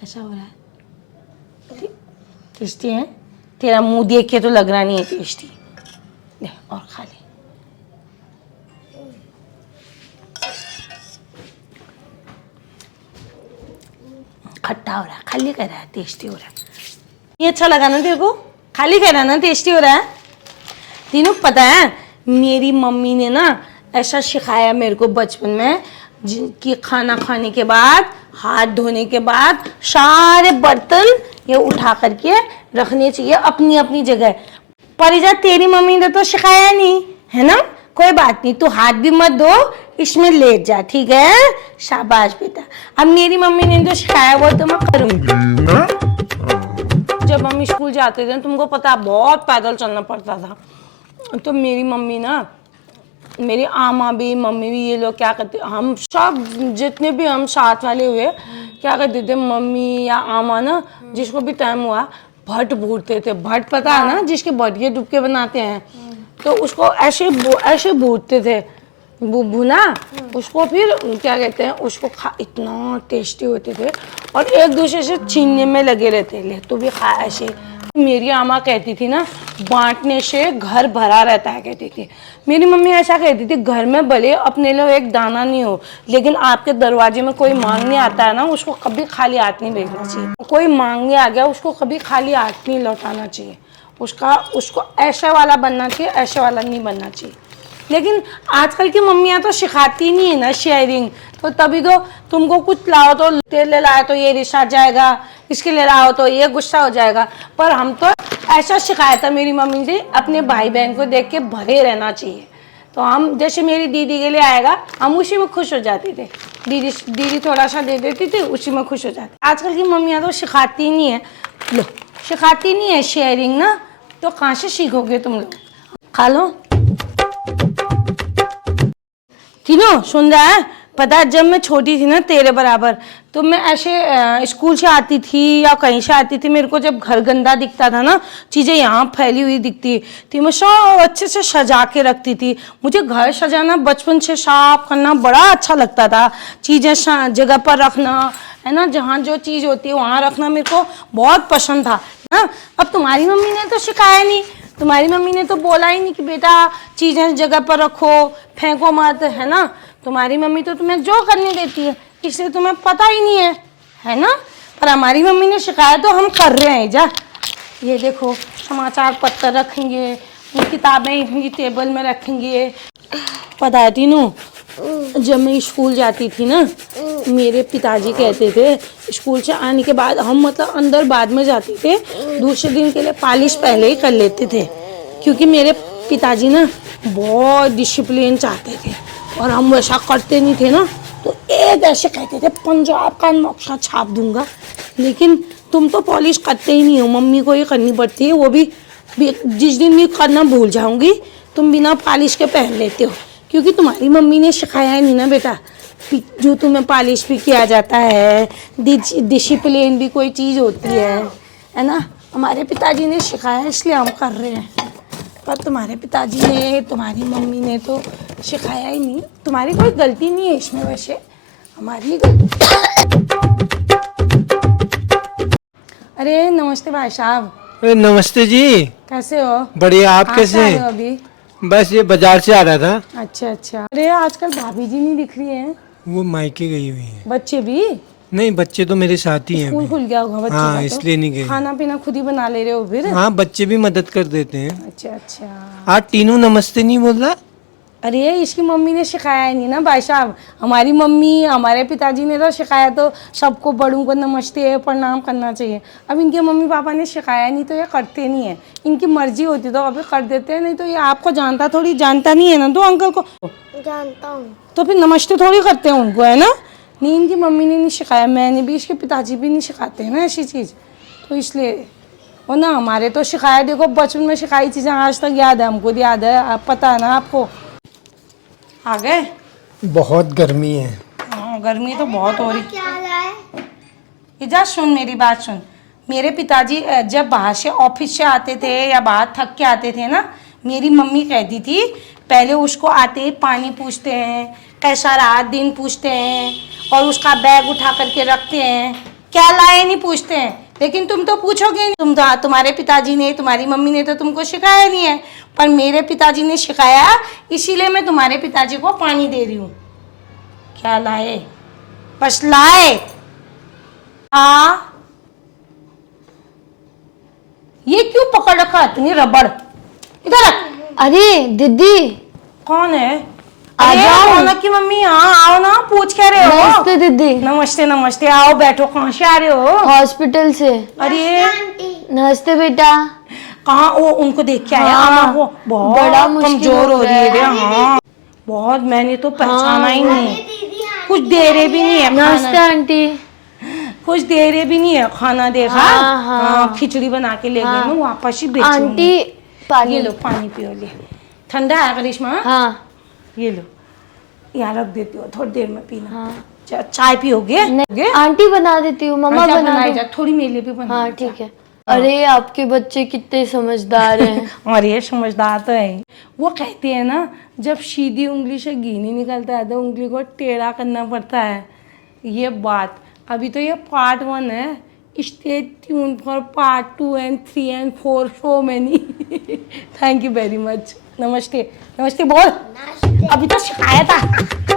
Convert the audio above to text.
कैसा हो रहा है? टेस्टी है? तेरा मुंह देख के तो लग रहा नहीं है टेस्टी। ले और खा ले। खट्टा हो रहा है, खाली कह रहा है टेस्टी हो रहा है। ये अच्छा लगा ना तेरे को? खाली कह रहा है ना टेस्टी हो रहा है। तीनों पता है मेरी मम्मी ने ना ऐसा सिखाया मेरे को बचपन में कि खाना खाने के बाद हाथ धोने के बाद सारे बर्तन ये उठा करके रखने चाहिए अपनी अपनी जगह। परिजा तेरी मम्मी ने तो सिखाया नहीं है ना, कोई बात नहीं, तू हाथ भी मत धो, इसमें लेट जा, ठीक है? शाबाश बेटा। अब मेरी मम्मी ने तो सिखाया वो तो मैं करूँगी। जब हम स्कूल जाते थे तुमको पता बहुत पैदल चलना पड़ता था, तो मेरी मम्मी ना, मेरी आमा भी मम्मी भी ये लोग क्या करते, हम सब जितने भी हम साथ वाले हुए क्या करते थे, मम्मी या आमा ना जिसको भी टाइम हुआ भट भूनते थे। भट पता है ना, जिसके भटिये डुबके बनाते हैं, तो उसको ऐसे भूनते थे, भुना उसको, फिर क्या कहते हैं उसको खा, इतना टेस्टी होते थे और एक दूसरे से छीनने में लगे रहते, ले तो भी खा ऐसे। मेरी आमा कहती थी ना बांटने से घर भरा रहता है, कहती थी मेरी मम्मी, ऐसा कहती थी घर में भले अपने लिए एक दाना नहीं हो, लेकिन आपके दरवाजे में कोई मांगने आता है ना, उसको कभी खाली हाथ नहीं भेजना चाहिए। कोई मांगने आ गया उसको कभी खाली हाथ नहीं लौटाना चाहिए, उसको ऐसे वाला बनना चाहिए, ऐसे वाला नहीं बनना चाहिए। लेकिन आजकल की मम्मियाँ तो सिखाती नहीं है ना शेयरिंग, तो तभी तो तुमको कुछ लाओ तो तेल ले लाओ तो ये रिश्ता जाएगा, इसके लिए लाओ तो ये गुस्सा हो जाएगा। पर हम तो ऐसा सिखाया था मेरी मम्मी ने, अपने भाई बहन को देख के भरे रहना चाहिए। तो हम जैसे मेरी दीदी के लिए आएगा हम उसी में खुश हो जाते थे, दीदी थोड़ा सा दे देती थी, उसी में खुश हो जाते। आजकल की मम्मियाँ तो सिखाती नहीं है, लो सिखाती नहीं है शेयरिंग ना, तो कहाँ से सीखोगे तुम लोग? खा लो। तीनों सुन रहा है? पता है जब मैं छोटी थी ना तेरे बराबर, तो मैं ऐसे स्कूल से आती थी या कहीं से आती थी, मेरे को जब घर गंदा दिखता था ना, चीज़ें यहाँ फैली हुई दिखती थी, मैं सब अच्छे से सजा के रखती थी। मुझे घर सजाना बचपन से साफ करना बड़ा अच्छा लगता था, चीज़ें जगह पर रखना है ना, जहाँ जो चीज़ होती है वहाँ रखना मेरे को बहुत पसंद था ना। अब तुम्हारी मम्मी ने तो सिखाया नहीं, तुम्हारी मम्मी ने तो बोला ही नहीं कि बेटा चीज़ें जगह पर रखो, फेंको मत, है ना। तुम्हारी मम्मी तो तुम्हें जो करने देती है, इसलिए तुम्हें पता ही नहीं है ना। पर हमारी मम्मी ने सिखाया तो हम कर रहे हैं। जा ये देखो समाचार पत्र रखेंगे, किताबें इनकी टेबल में रखेंगे। पता है तीनों, जब मैं स्कूल जाती थी ना, मेरे पिताजी कहते थे स्कूल से आने के बाद हम मतलब अंदर बाद में जाते थे, दूसरे दिन के लिए पालिश पहले ही कर लेते थे, क्योंकि मेरे पिताजी ना बहुत डिसिप्लिन चाहते थे और हम वैसा करते नहीं थे ना, तो एक ऐसे कहते थे पंजाब का नक्शा छाप दूंगा। लेकिन तुम तो पॉलिश करते ही नहीं हो, मम्मी को ही करनी पड़ती है, वो भी जिस दिन भी करना भूल जाऊंगी तुम बिना पॉलिश के पहन लेते हो, क्योंकि तुम्हारी मम्मी ने सिखाया है नहीं ना बेटा, जो तुम्हें पॉलिश भी किया जाता है, डिसिप्लिन भी कोई चीज़ होती है ना। हमारे पिताजी ने सिखाया इसलिए हम कर रहे हैं, पर तुम्हारे पिताजी ने, तुम्हारी मम्मी ने तो सिखाया ही नहीं। तुम्हारी कोई गलती नहीं है इसमें, वैसे हमारी अरे नमस्ते भाई साहब। नमस्ते जी, कैसे हो? बढ़िया, आप कैसे हैं? अभी बस ये बाजार से आ रहा था। अच्छा। अरे आजकल भाभी जी नहीं दिख रही हैं। वो मायके गई हुई है। बच्चे भी? नहीं, बच्चे तो मेरे साथ ही हैं। स्कूल खुल गया होगा बच्चों का, हाँ, तो इसलिए नहीं गए। खाना पीना खुद ही बना ले रहे हो फिर? हाँ, बच्चे भी मदद कर देते हैं। अच्छा। आज टीनू नमस्ते नहीं बोल रहा। अरे इसकी मम्मी ने सिखाया ही नहीं ना भाई साहब। हमारी मम्मी, हमारे पिताजी ने तो सिखाया तो सबको बड़ों को नमस्ते प्रणाम करना चाहिए। अब इनके मम्मी पापा ने सिखाया नहीं तो ये करते नहीं है, इनकी मर्जी होती तो अभी कर देते हैं, नहीं तो ये आपको जानता नहीं है ना, तो अंकल को जानता हूँ, तो फिर नमस्ते थोड़ी करते हैं उनको, है ना। नहीं, इनकी मम्मी ने नहीं सिखाया, मैंने भी, इसके पिताजी भी नहीं सिखाते हैं ना ऐसी चीज़, तो इसलिए वो ना हमारे तो सिखाया, देखो बचपन में सिखाई चीज़ें आज तक याद है, हमको याद है, आप पता है ना आपको। आ गए? बहुत गर्मी है। हाँ गर्मी तो बहुत हो रही। क्या है? इजा सुन, मेरी बात सुन। मेरे पिताजी जब बाहर से ऑफिस से आते थे या बाहर थक के आते थे ना, मेरी मम्मी कहती थी पहले उसको आते ही पानी पूछते हैं, कैसा रहा दिन पूछते हैं, और उसका बैग उठा करके रखते हैं, क्या लाए नहीं पूछते हैं, लेकिन तुम तो पूछोगे नहीं। तुम्हारे पिताजी ने, तुम्हारी मम्मी ने तो तुमको सिखाया नहीं है, पर मेरे पिताजी ने सिखाया, इसीलिए मैं तुम्हारे पिताजी को पानी दे रही हूँ। क्या लाए? बस लाए। हाँ, ये क्यों पकड़ रखा इतनी रबड़? इधर रख। अरे दीदी कौन है? आ अरे जाओ। रौनक की मम्मी, हाँ आओ ना, पूछ क्या रहे हो? नमस्ते दीदी। नमस्ते नमस्ते, आओ बैठो। कहाँ से आ रहे हो? हॉस्पिटल से। अरे नमस्ते बेटा। कहाँ? वो उनको देख के आया? हाँ, अम्मा को बहुत बड़ा मुश्किल कमजोर हो रही है रे। रहा है। हाँ बहुत, मैंने तो पहचाना ही नहीं, कुछ दे रहे भी नहीं है नमस्ते खाना, आंटी। कुछ दे रहे भी नहीं है खाना। देखा? हाँ, हाँ। खिचड़ी बना के ले गई, हाँ। मैं वापस ही बेचूंगी। आंटी ये पानी। लो पानी पियो, ले। ठंडा है करिश्मा? हाँ ये लो, यहाँ रख देती हो, थोड़ी देर में पीना। हाँ। चाय पियोगे? नहीं, आंटी बना देती हूँ, मम्मा अच्छा, बना बनाई दो। जा, थोड़ी मेरे लिए भी बना। हाँ ठीक है। अरे आपके बच्चे कितने समझदार हैं। और ये समझदार तो है। वो कहते हैं ना, जब सीधी उंगली से घी नहीं निकलता है तो उंगली को टेढ़ा करना पड़ता है। ये बात, अभी तो ये पार्ट 1 है। Stay tune for part 2 and 3 and 4 so many। Thank you very much. नमस्ते नमस्ते बोल। अभी तो सिखाया था।